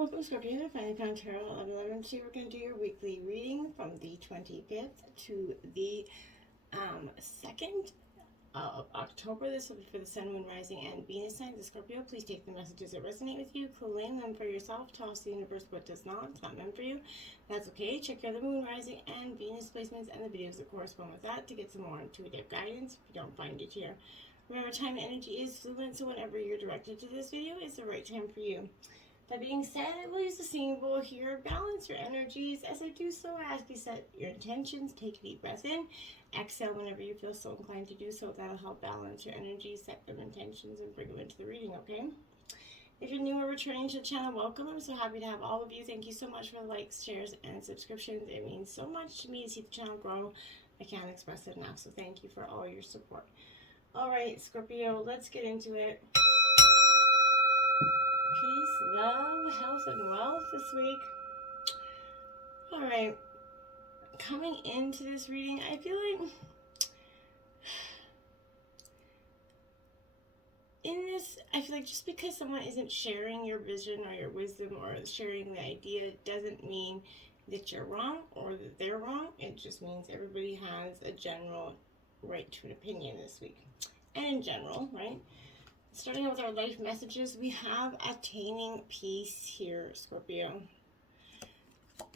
Welcome, Scorpio, to Finally Found Tarot 1111. Today we're going to do your weekly reading from the 25th to the 2nd of October. This will be for the Sun, Moon, Rising, and Venus signs of Scorpio. Please take the messages that resonate with you, claim them for yourself, toss the universe what does not. It's not meant for you. That's okay. Check your other Moon, Rising, and Venus placements and the videos that correspond with that to get some more intuitive guidance if you don't find it here. Remember, time and energy is fluent, so whenever you're directed to this video is the right time for you. That being said, I will use the symbol here. Balance your energies. As I do so, I ask you to set your intentions. Take a deep breath in. Exhale whenever you feel so inclined to do so. That'll help balance your energies, set them intentions, and bring them into the reading, okay? If you're new or returning to the channel, welcome. I'm so happy to have all of you. Thank you so much for the likes, shares, and subscriptions. It means so much to me to see the channel grow. I can't express it enough, so thank you for all your support. All right, Scorpio, let's get into it. Peace, love, health, and wealth this week. All right, coming into this reading, I feel like just because someone isn't sharing your vision or your wisdom or sharing the idea doesn't mean that you're wrong or that they're wrong. It just means everybody has a general right to an opinion this week. And in general, right? Starting out with our life messages, we have attaining peace here, Scorpio.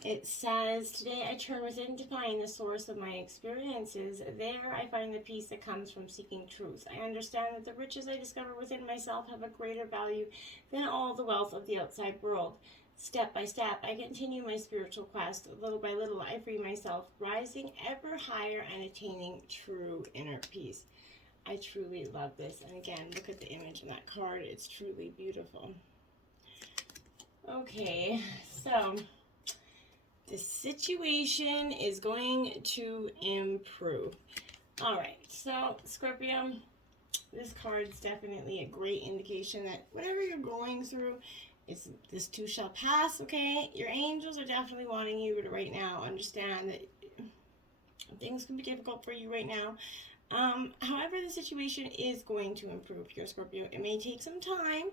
It says, today I turn within to find the source of my experiences. There I find the peace that comes from seeking truth. I understand that the riches I discover within myself have a greater value than all the wealth of the outside world. Step by step, I continue my spiritual quest. Little by little, I free myself, rising ever higher and attaining true inner peace. I truly love this. And again, look at the image in that card. It's truly beautiful. Okay, so the situation is going to improve. All right, so Scorpio, this card is definitely a great indication that whatever you're going through, this too shall pass, okay? Your angels are definitely wanting you to right now understand that things can be difficult for you right now. However, the situation is going to improve here, Scorpio. It may take some time,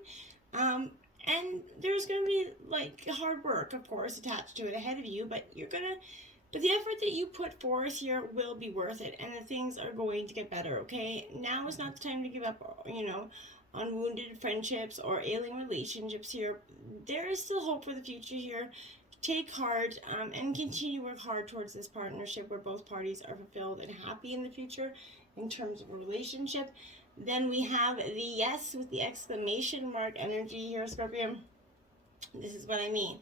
and there's going to be like hard work, of course, attached to it ahead of you, but the effort that you put forth here will be worth it, and the things are going to get better, okay? Now is not the time to give up, on wounded friendships or ailing relationships here. There is still hope for the future here. Take heart and continue to work hard towards this partnership where both parties are fulfilled and happy in the future in terms of a relationship. Then we have the yes with the exclamation mark energy here, Scorpio. This is what I mean.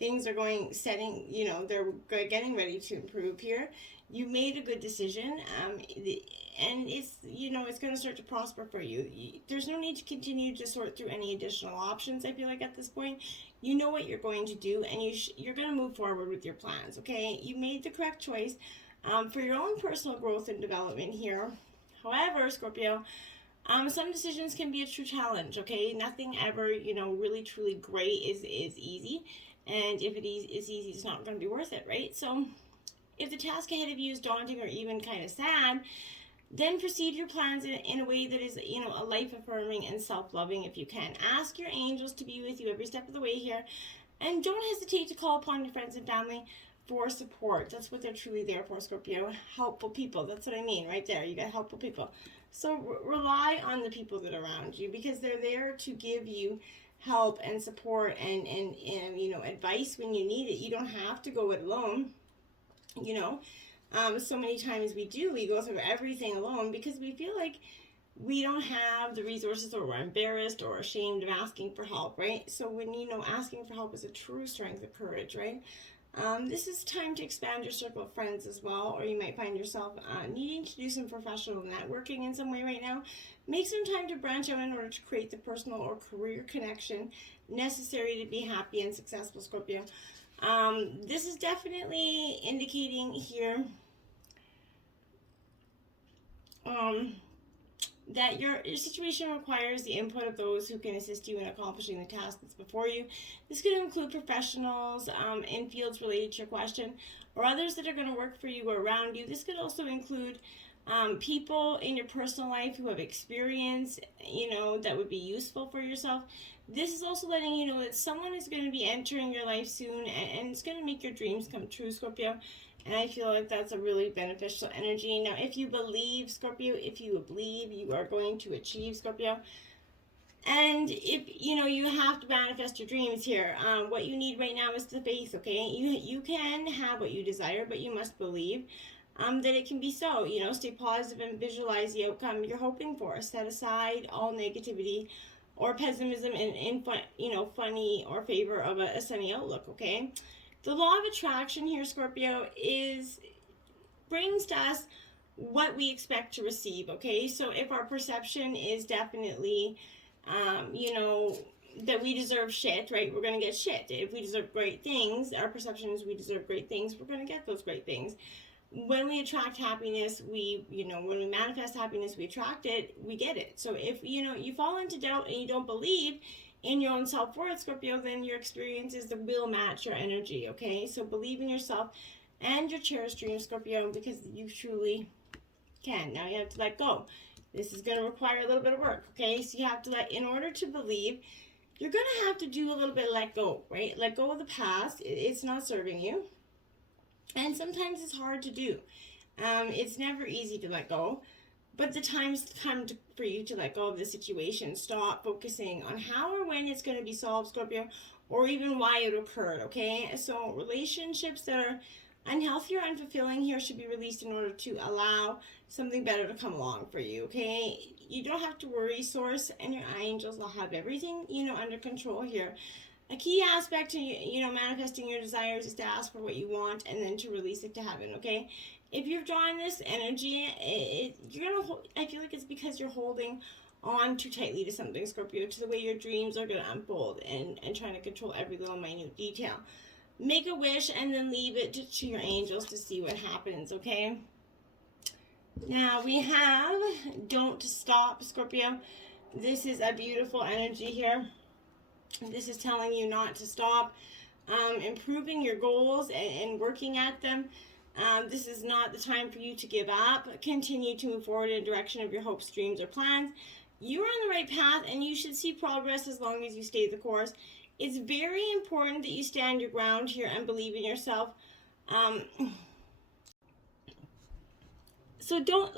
Things are they're getting ready to improve here. You made a good decision, and it's going to start to prosper for you. There's no need to continue to sort through any additional options, I feel like, at this point. You know what you're going to do, and you're going to move forward with your plans, okay? You made the correct choice for your own personal growth and development here. However, Scorpio, some decisions can be a true challenge, okay? Nothing ever, really truly great is easy. And if it is easy, it's not going to be worth it, right? So if the task ahead of you is daunting or even kind of sad, then proceed your plans in a way that is, a life-affirming and self-loving if you can. Ask your angels to be with you every step of the way here. And don't hesitate to call upon your friends and family for support. That's what they're truly there for, Scorpio. Helpful people. That's what I mean right there. You got helpful people. So rely on the people that are around you because they're there to give you help and support and advice when you need it. You don't have to go it alone, so many times we go through everything alone because we feel like we don't have the resources or we're embarrassed or ashamed of asking for help, right? So when asking for help is a true strength of courage, right? This is time to expand your circle of friends as well, or you might find yourself needing to do some professional networking in some way right now. Make some time to branch out in order to create the personal or career connection necessary to be happy and successful, Scorpio. This is definitely indicating here that your situation requires the input of those who can assist you in accomplishing the task that's before you. This could include professionals in fields related to your question or others that are going to work for you or around you. This could also include people in your personal life who have experience, that would be useful for yourself. This is also letting you know that someone is going to be entering your life soon, and it's going to make your dreams come true, Scorpio. And I feel like that's a really beneficial energy. Now, if you believe, Scorpio, if you believe, you are going to achieve, Scorpio. And if, you have to manifest your dreams here. What you need right now is the faith, okay? You can have what you desire, but you must believe that it can be so. Stay positive and visualize the outcome you're hoping for. Set aside all negativity or pessimism in funny or favor of a sunny outlook, okay? The law of attraction here, Scorpio, brings to us what we expect to receive, okay? So if our perception is definitely that we deserve shit, right? We're going to get shit. If we deserve great things, our perception is we deserve great things, we're going to get those great things. When we attract happiness, when we manifest happiness, we attract it, we get it. So if, you fall into doubt and you don't believe in your own self-worth, Scorpio, then your experiences will match your energy, okay? So believe in yourself and your cherished dreams, Scorpio, because you truly can. Now you have to let go. This is going to require a little bit of work, okay? So you have to in order to believe, you're going to have to do a little bit of let go, right? Let go of the past. It's not serving you. And sometimes it's hard to do. It's never easy to let go. But the time's come for you to let go of the situation. Stop focusing on how or when it's going to be solved, Scorpio, or even why it occurred, okay? So relationships that are unhealthy or unfulfilling here should be released in order to allow something better to come along for you, okay? You don't have to worry. Source and your angels will have everything, under control here. A key aspect to, manifesting your desires is to ask for what you want and then to release it to heaven, okay? If you're drawing this energy, I feel like it's because you're holding on too tightly to something, Scorpio, to the way your dreams are going to unfold and trying to control every little minute detail. Make a wish and then leave it to your angels to see what happens, okay? Now we have Don't Stop, Scorpio. This is a beautiful energy here. This is telling you not to stop improving your goals and working at them. This is not the time for you to give up. Continue to move forward in the direction of your hopes, dreams, or plans. You are on the right path, and you should see progress as long as you stay the course. It's very important that you stand your ground here and believe in yourself. So don't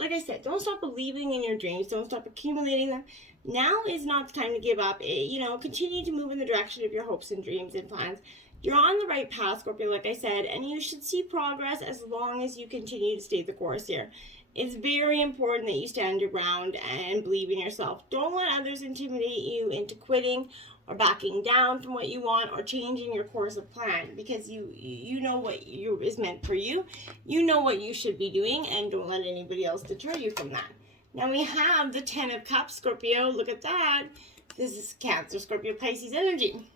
stop believing in your dreams. Don't stop accumulating them. Now is not the time to give up. Continue to move in the direction of your hopes and dreams and plans. You're on the right path, Scorpio, like I said, and you should see progress as long as you continue to stay the course here. It's very important that you stand your ground and believe in yourself. Don't let others intimidate you into quitting or backing down from what you want or changing your course of plan, because you know what is meant for you. You know what you should be doing, and don't let anybody else deter you from that. Now we have the 10 of Cups, Scorpio. Look at that. This is Cancer, Scorpio, Pisces energy.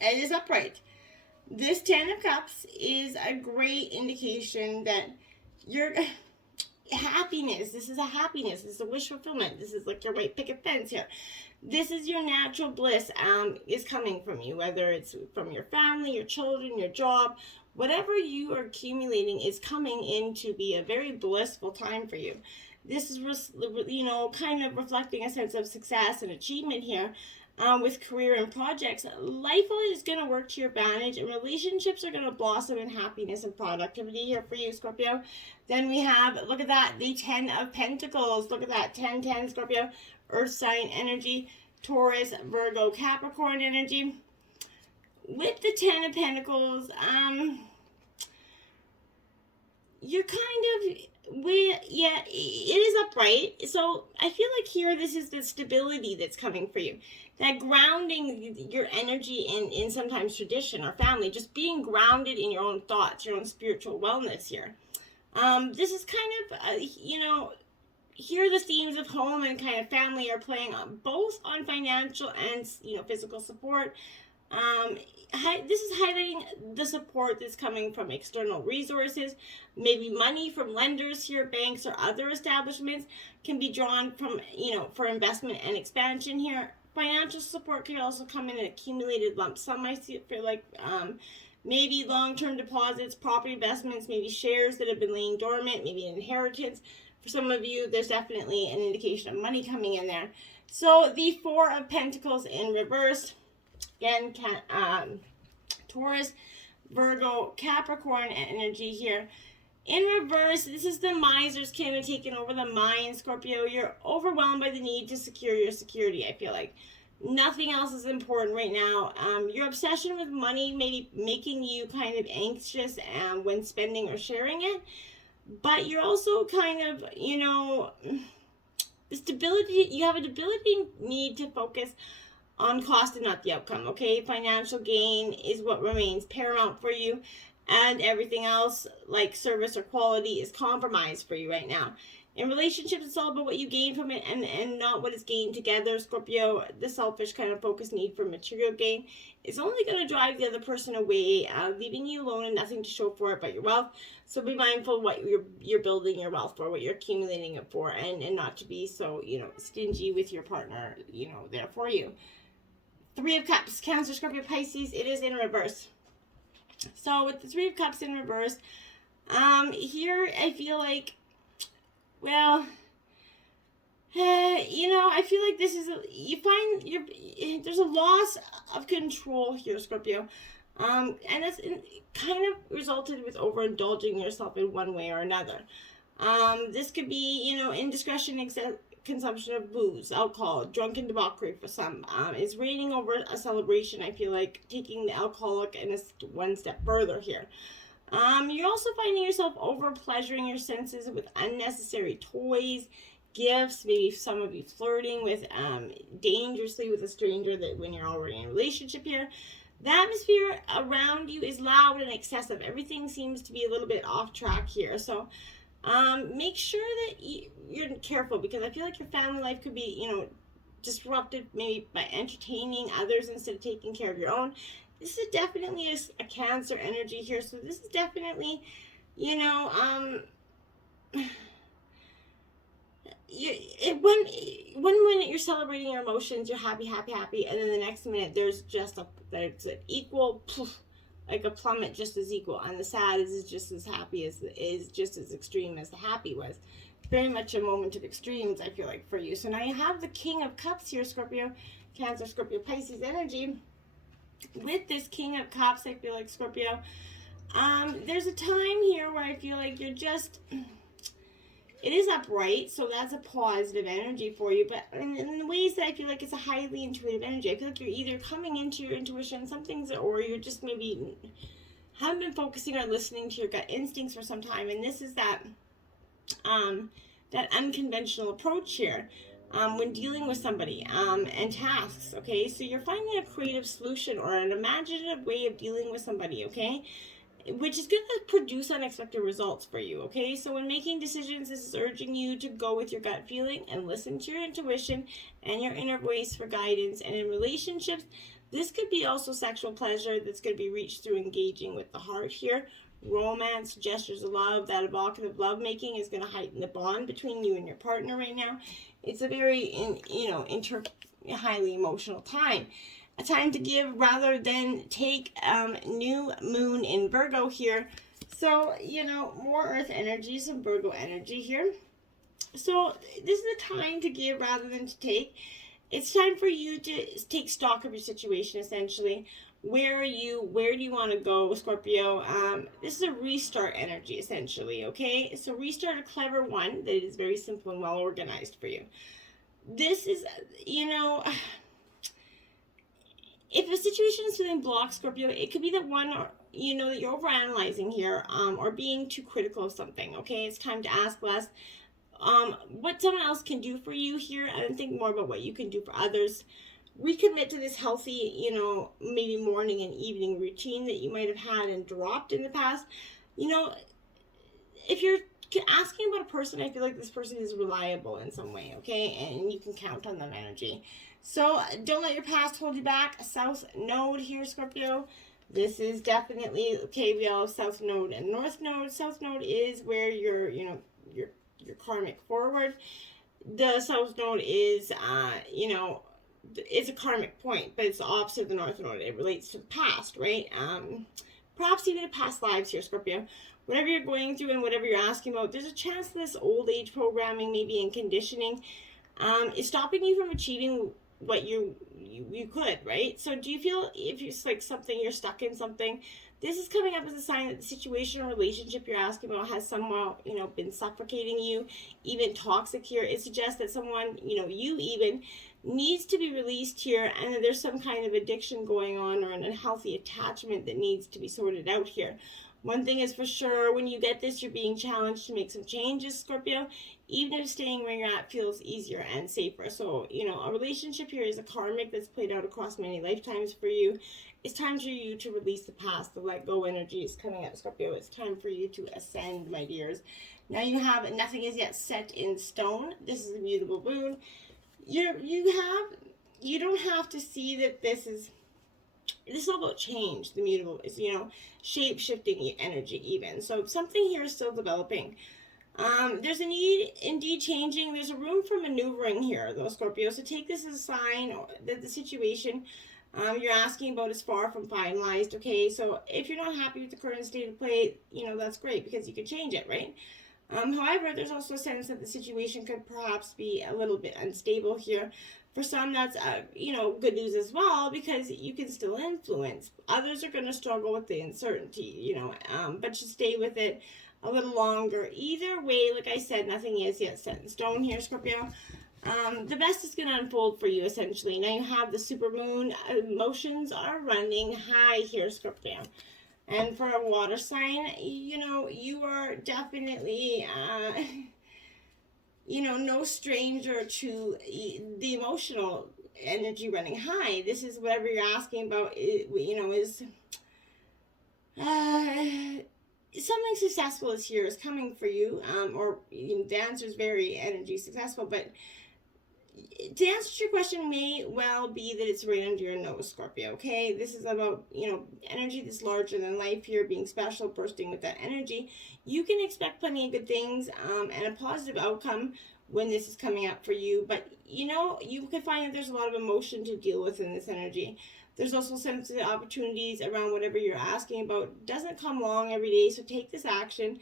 It is upright. This 10 of Cups is a great indication that your happiness, this is a happiness, this is a wish fulfillment, this is like your white picket fence here. This is your natural bliss is coming from you, whether it's from your family, your children, your job, whatever you are accumulating is coming in to be a very blissful time for you. This is, kind of reflecting a sense of success and achievement here. With career and projects, life is going to work to your advantage, and relationships are going to blossom in happiness and productivity here for you, Scorpio. Then we have, look at that, the 10 of Pentacles. Look at that, 10-10, Scorpio, Earth sign energy, Taurus, Virgo, Capricorn energy. With the 10 of Pentacles, you're kind of... it is upright. So I feel like here, this is the stability that's coming for you. That grounding your energy in sometimes tradition or family, just being grounded in your own thoughts, your own spiritual wellness here. This is kind of, here the themes of home and kind of family are playing on both on financial and, physical support. This is highlighting the support that's coming from external resources. Maybe money from lenders here, banks or other establishments can be drawn from, for investment and expansion here. Financial support can also come in an accumulated lump sum. I feel like maybe long-term deposits, property investments, maybe shares that have been laying dormant, maybe an inheritance. For some of you, there's definitely an indication of money coming in there. So the Four of Pentacles in reverse, again, Taurus, Virgo, Capricorn energy here. In reverse, this is the Miser's kind of taking over the mind, Scorpio. You're overwhelmed by the need to secure your security, I feel like. Nothing else is important right now. Your obsession with money may be making you kind of anxious when spending or sharing it. But you're also kind of, you know, this debility, you have a debilitating need to focus on cost and not the outcome, okay? Financial gain is what remains paramount for you, and everything else, like service or quality, is compromised for you right now. In relationships, it's all about what you gain from it and not what is gained together, Scorpio. The selfish kind of focused need for material gain is only going to drive the other person away, leaving you alone and nothing to show for it but your wealth. So be mindful what you're building your wealth for, what you're accumulating it for, and not to be so, you know, stingy with your partner, you know, there for you. Three of Cups, Cancer, Scorpio, Pisces, it is in reverse. So with the Three of Cups in reverse, here I feel like, well, you know, I feel like this is, there's a loss of control here, Scorpio. And that's kind of resulted with overindulging yourself in one way or another. This could be, you know, indiscretion, consumption of booze, alcohol, drunken debauchery for some. Is reigning over a celebration, I feel like, taking the alcoholic and one step further here. You're also finding yourself over-pleasuring your senses with unnecessary toys, gifts, maybe some of you flirting with dangerously with a stranger that when you're already in a relationship here. The atmosphere around you is loud and excessive. Everything seems to be a little bit off track here. So make sure that you're careful, because I feel like your family life could be, you know, disrupted maybe by entertaining others instead of taking care of your own. This is definitely a Cancer energy here. So this is definitely, you know, one minute you're celebrating your emotions, you're happy, and then the next minute there's an equal, like a plummet just as equal, and the sad is just as happy is just as extreme as the happy was. Very much a moment of extremes, I feel like, for you. So now you have the King of Cups here, Scorpio, Cancer, Scorpio, Pisces energy. With this King of Cups, I feel like, Scorpio, there's a time here where I feel like you're just, it is upright, so that's a positive energy for you, but in the ways that I feel like it's a highly intuitive energy. I feel like you're either coming into your intuition, or you're just maybe haven't been focusing or listening to your gut instincts for some time, and this is that unconventional approach here. When dealing with somebody and tasks, okay? So you're finding a creative solution or an imaginative way of dealing with somebody, okay? Which is going to produce unexpected results for you, okay? So when making decisions, this is urging you to go with your gut feeling and listen to your intuition and your inner voice for guidance. And in relationships, this could be also sexual pleasure that's going to be reached through engaging with the heart here. Romance, gestures of love, that evocative lovemaking is going to heighten the bond between you and your partner right now. It's a very, highly emotional time. A time to give rather than take. New moon in Virgo here. So, you know, more earth energy, some Virgo energy here. So this is a time to give rather than to take. It's time for you to take stock of your situation, essentially. Where do you want to go, Scorpio? This is a restart energy, essentially, okay? So restart a clever one that is very simple and well organized for you. This is, you know, if a situation is feeling blocked, Scorpio, it could be that one, you know, that you're overanalyzing here, or being too critical of something, okay? It's time to ask less. What someone else can do for you here, and think more about what you can do for others. Recommit to this healthy, you know, maybe morning and evening routine that you might have had and dropped in the past. You know, if you're asking about a person, I feel like this person is reliable in some way, okay? And you can count on them energy. So don't let your past hold you back. South Node here, Scorpio. This is definitely, okay, we all have South Node and North Node. South Node is where your karmic forward. The South Node is, it's a karmic point, but it's the opposite of the North Node. It relates to the past, right? Perhaps even to past lives here, Scorpio. Whatever you're going through and whatever you're asking about, there's a chance this old age programming, maybe in conditioning, is stopping you from achieving what you could, right? So do you feel if it's like something, you're stuck in something, this is coming up as a sign that the situation or relationship you're asking about has somehow, been suffocating you, even toxic here. It suggests that someone, you even, needs to be released here, and that there's some kind of addiction going on or an unhealthy attachment that needs to be sorted out here. One thing is for sure, when you get this, you're being challenged to make some changes, Scorpio, even if staying where you're at feels easier and safer. So, a relationship here is a karmic that's played out across many lifetimes for you. It's time for you to release the past. The let go energy is coming up, Scorpio. It's time for you to ascend, my dears. Now you have nothing is yet set in stone. This is a mutable moon. You don't have to see that this is all about change. The mutable is, shape shifting energy even. So something here is still developing. There's a need indeed changing. There's a room for maneuvering here, though, Scorpio. So take this as a sign that the situation you're asking about is far from finalized, okay? So if you're not happy with the current state of play, that's great because you can change it, right? However, there's also a sense that the situation could perhaps be a little bit unstable here. For some, that's, good news as well, because you can still influence. Others are going to struggle with the uncertainty, but just stay with it a little longer. Either way, like I said, nothing is yet set in stone here, Scorpio. The best is going to unfold for you, essentially. Now you have the supermoon. Emotions are running high here, Scorpio. And for a water sign, you are definitely, no stranger to the emotional energy running high. This is whatever you're asking about, is something successful is coming for you, or the answer is very energy successful, but to answer your question may well be that it's right under your nose, Scorpio, okay? This is about, energy that's larger than life here, being special, bursting with that energy. You can expect plenty of good things and a positive outcome when this is coming up for you, but, you can find that there's a lot of emotion to deal with in this energy. There's also sensitive opportunities around whatever you're asking about. Doesn't come along every day, so take this action.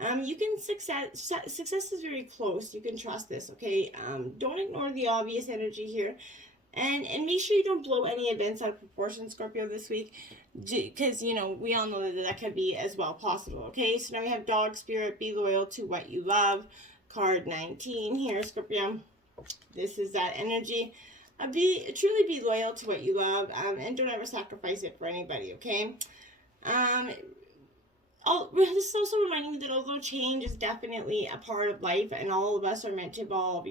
You can success is very close. You can trust this, okay? Don't ignore the obvious energy here. And make sure you don't blow any events out of proportion, Scorpio, this week. Because, we all know that could be as well possible, okay? So now we have dog spirit, be loyal to what you love. Card 19 here, Scorpio. This is that energy. Truly be loyal to what you love, and don't ever sacrifice it for anybody, okay? This is also reminding me that although change is definitely a part of life and all of us are meant to evolve,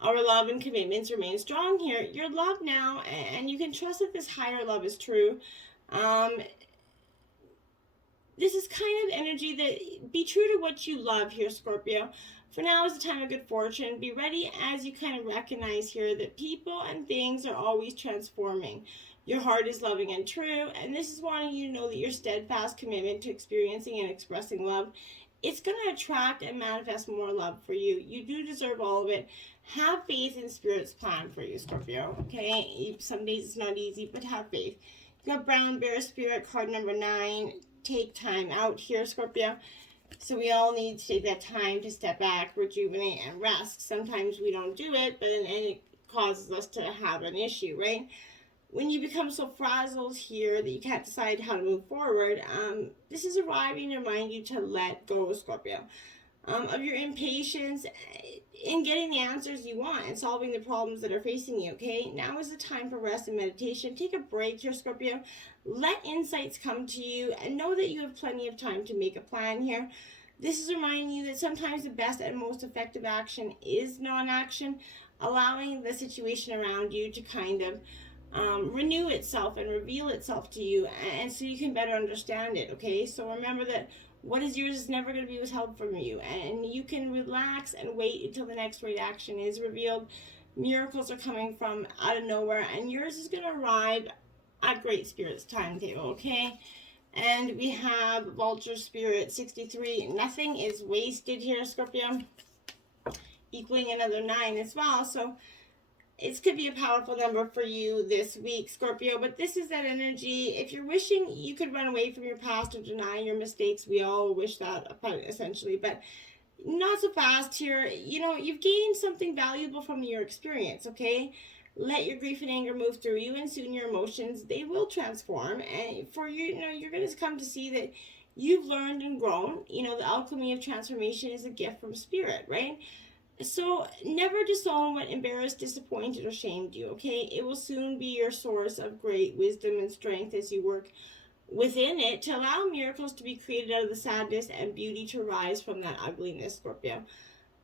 our love and commitments remain strong here. You're loved now, and you can trust that this higher love is true. This is kind of energy that be true to what you love here, Scorpio. For now is a time of good fortune. Be ready as you kind of recognize here that people and things are always transforming. Your heart is loving and true, and this is wanting you to know that your steadfast commitment to experiencing and expressing love, it's going to attract and manifest more love for you. You do deserve all of it. Have faith in Spirit's plan for you, Scorpio, okay? Some days it's not easy, but have faith. You got Brown Bear Spirit, card number 9. Take time out here, Scorpio. So we all need to take that time to step back, rejuvenate, and rest. Sometimes we don't do it, but then it causes us to have an issue, right? When you become so frazzled here that you can't decide how to move forward, this is arriving to remind you to let go, Scorpio, of your impatience in getting the answers you want and solving the problems that are facing you, okay? Now is the time for rest and meditation. Take a break here, Scorpio. Let insights come to you and know that you have plenty of time to make a plan here. This is reminding you that sometimes the best and most effective action is non-action, allowing the situation around you to kind of renew itself and reveal itself to you, and so you can better understand it, okay? So remember that what is yours is never going to be withheld from you, and you can relax and wait until the next right action is revealed. Miracles are coming from out of nowhere, and yours is going to arrive at Great Spirit's timetable, okay? And we have Vulture Spirit 63. Nothing is wasted here, Scorpio, equaling another 9 as well. So it could be a powerful number for you this week, Scorpio, but this is that energy. If you're wishing you could run away from your past or deny your mistakes, we all wish that, essentially, but not so fast here. You know, you've gained something valuable from your experience, okay? Let your grief and anger move through you, and soon your emotions, they will transform. And for you, you know, you're going to come to see that you've learned and grown. You know, the alchemy of transformation is a gift from spirit, right? So never disown what embarrassed, disappointed, or shamed you, okay? It will soon be your source of great wisdom and strength as you work within it to allow miracles to be created out of the sadness and beauty to rise from that ugliness, Scorpio.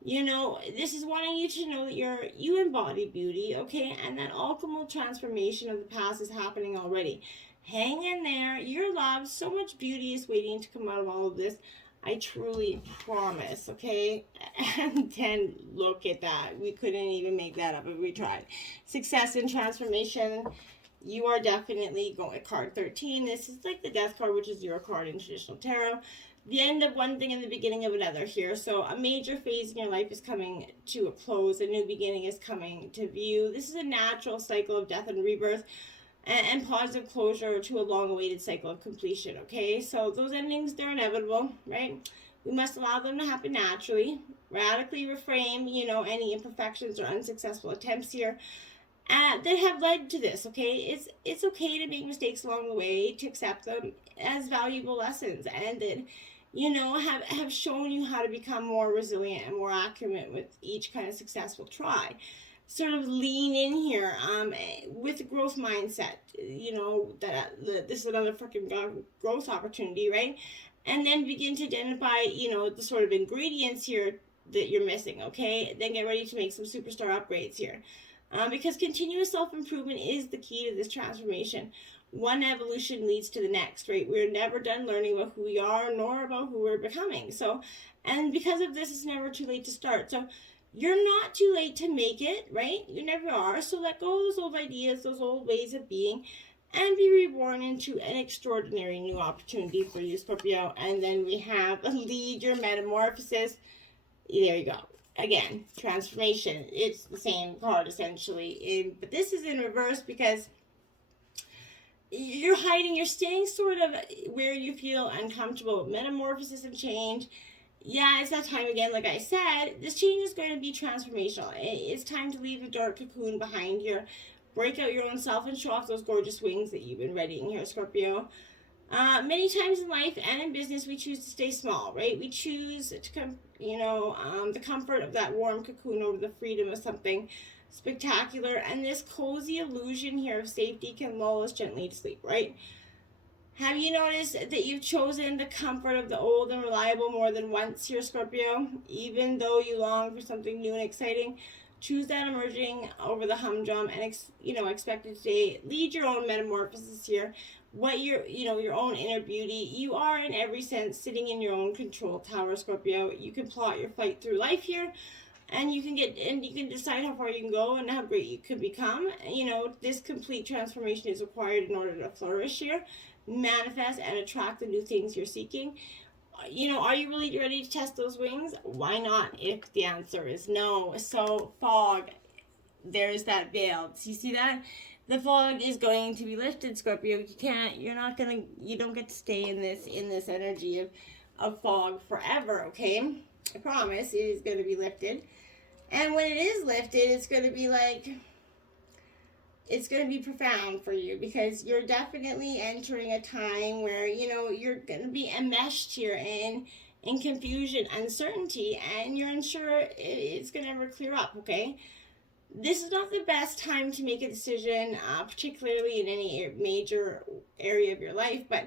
You know, this is wanting you to know that you embody beauty, okay? And that alchemical transformation of the past is happening already. Hang in there. You're loved. So much beauty is waiting to come out of all of this. I truly promise, okay? And then look at that. We couldn't even make that up if we tried. Success and transformation. You are definitely going at card 13. This is like the death card, which is your card in traditional tarot. The end of one thing and the beginning of another here. So a major phase in your life is coming to a close. A new beginning is coming to view. This is a natural cycle of death and rebirth and positive closure to a long-awaited cycle of completion, okay? So those endings, they're inevitable, right? We must allow them to happen naturally. Radically reframe, you know, any imperfections or unsuccessful attempts here that have led to this, okay? It's okay to make mistakes along the way, to accept them as valuable lessons, and that, you know, have shown you how to become more resilient and more accurate with each kind of successful try. Sort of lean in here with a growth mindset, you know, that this is another freaking growth opportunity, right? And then begin to identify, you know, the sort of ingredients here that you're missing, okay? Then get ready to make some superstar upgrades here. Because continuous self-improvement is the key to this transformation. One evolution leads to the next, right? We're never done learning about who we are, nor about who we're becoming. So, and because of this, it's never too late to start. So, you're not too late to make it, right? You never are. So let go of those old ideas, those old ways of being, and be reborn into an extraordinary new opportunity for you, Scorpio. And then we have lead your metamorphosis. There you go. Again, transformation. It's the same card essentially, but this is in reverse because you're hiding. You're staying sort of where you feel uncomfortable. Metamorphosis and change. Yeah, it's that time again. Like I said, this change is going to be transformational. It's time to leave the dark cocoon behind here. Break out your own self and show off those gorgeous wings that you've been readying here, Scorpio. Many times in life and in business, we choose to stay small, right? We choose to come, you know, the comfort of that warm cocoon over the freedom of something spectacular. And this cozy illusion here of safety can lull us gently to sleep, right? Have you noticed that you've chosen the comfort of the old and reliable more than once here, Scorpio? Even though you long for something new and exciting, choose that emerging over the humdrum and, expect it today. Lead your own metamorphosis here. What your own inner beauty. You are in every sense sitting in your own control tower, Scorpio. You can plot your flight through life here. And you can decide how far you can go and how great you can become. You know, this complete transformation is required in order to flourish here, manifest, and attract the new things you're seeking. You know, are you really ready to test those wings? Why not if the answer is no? So, fog, there's that veil. Do you see that? The fog is going to be lifted, Scorpio. You don't get to stay in this energy of fog forever, okay? I promise it is going to be lifted. And when it is lifted, it's going to be it's going to be profound for you, because you're definitely entering a time where, you're going to be enmeshed here in confusion, uncertainty, and you're unsure it's going to ever clear up, okay? This is not the best time to make a decision, particularly in any major area of your life, but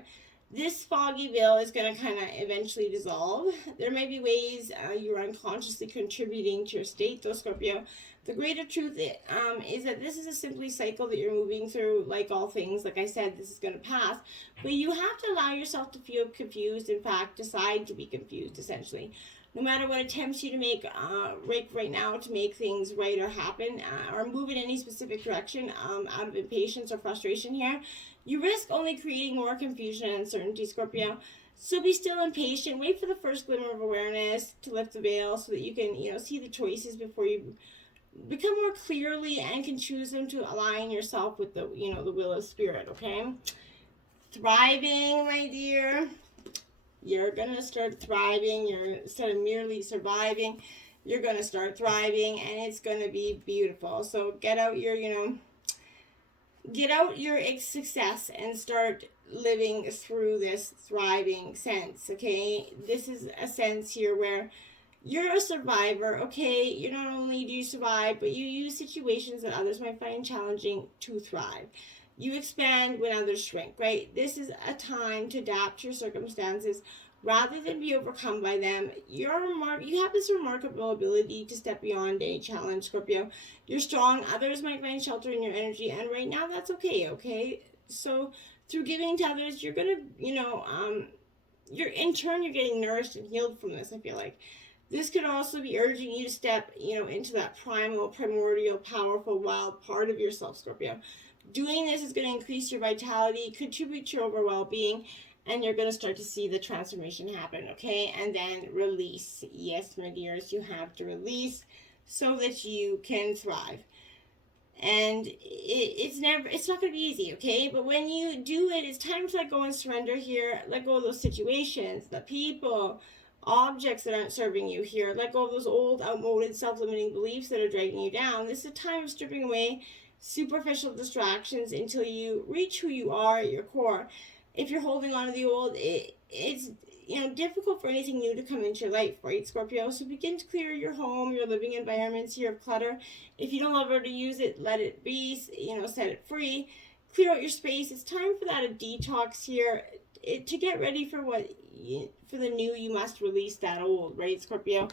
this foggy veil is going to kind of eventually dissolve. There may be ways you're unconsciously contributing to your state, though, Scorpio. The greater truth is that this is a simply cycle that you're moving through. Like all things, like I said, this is going to pass. But you have to allow yourself to feel confused. In fact, decide to be confused, essentially. No matter what attempts you to make right now to make things right or happen or move in any specific direction out of impatience or frustration here, you risk only creating more confusion and uncertainty, Scorpio. So be still and patient. Wait for the first glimmer of awareness to lift the veil so that you can, see the choices before you become more clearly and can choose them to align yourself with the, the will of spirit, okay? Thriving, my dear. You're going to start thriving. Instead of merely surviving, you're going to start thriving, and it's going to be beautiful. So get out your, success and start living through this thriving sense, okay? This is a sense here where you're a survivor, okay? You not only do you survive, but you use situations that others might find challenging to thrive. You expand when others shrink, right? This is a time to adapt to your circumstances rather than be overcome by them. You have this remarkable ability to step beyond any challenge, Scorpio. You're strong. Others might find shelter in your energy, and right now that's okay, okay? So through giving to others, you're going to, in turn, you're getting nourished and healed from this, I feel like. This could also be urging you to step, into that primal, primordial, powerful, wild part of yourself, Scorpio. Doing this is going to increase your vitality, contribute to your overall well-being, and you're going to start to see the transformation happen, okay? And then release. Yes, my dears, you have to release so that you can thrive. And it's not going to be easy, okay? But when you do it, it's time to let go and surrender here. Let go of those situations, the people, objects that aren't serving you here. Let go of those old, outmoded, self-limiting beliefs that are dragging you down. This is a time of stripping away superficial distractions until you reach who you are at your core. If you're holding on to the old, it's difficult for anything new to come into your life, right, Scorpio? So begin to clear your home, your living environments here of clutter. If you don't love or to use it, let it be, set it free. Clear out your space. It's time for that a detox here. To get ready for for the new, you must release that old, right, Scorpio?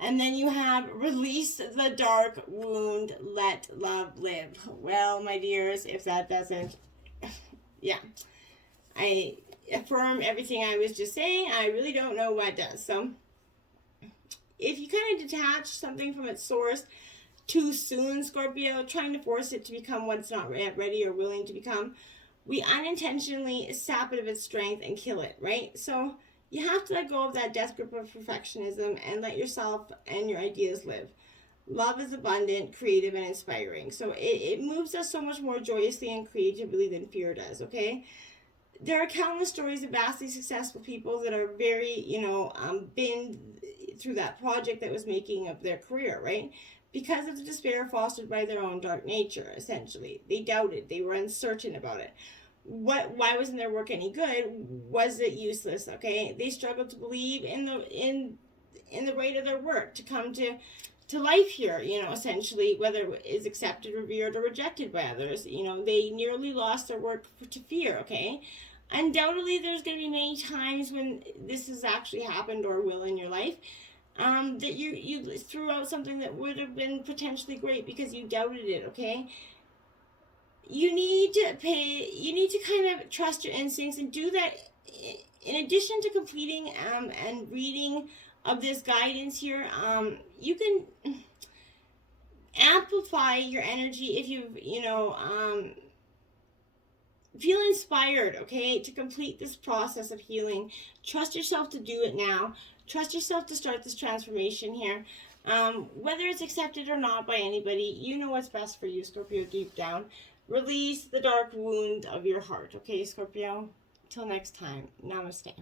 And then you have release the dark wound, let love live. Well, my dears, if that doesn't, yeah, I affirm everything I was just saying. I really don't know what does. So if you kind of detach something from its source too soon, Scorpio, trying to force it to become what it's not ready or willing to become, we unintentionally sap it of its strength and kill it, right? So you have to let go of that death grip of perfectionism and let yourself and your ideas live. Love is abundant, creative, and inspiring. So it moves us so much more joyously and creatively than fear does, okay? There are countless stories of vastly successful people that are very, been through that project that was making of their career, right? Because of the despair fostered by their own dark nature, essentially. They doubted. They were uncertain about it. Why wasn't their work any good? Was it useless? Okay, they struggled to believe in the right of their work to come to life here, essentially, whether it is accepted, revered, or rejected by others. They nearly lost their work to fear, okay? Undoubtedly, there's going to be many times when this has actually happened or will in your life, that you threw out something that would have been potentially great because you doubted it, okay? You need to kind of trust your instincts and do that in addition to completing and reading of this guidance here. You can amplify your energy if you feel inspired, okay, to complete this process of healing. Trust yourself to do it now. Trust yourself to start this transformation here. Whether it's accepted or not by anybody, you know what's best for you, Scorpio, deep down. Release the dark wound of your heart, okay, Scorpio? Till next time, namaste.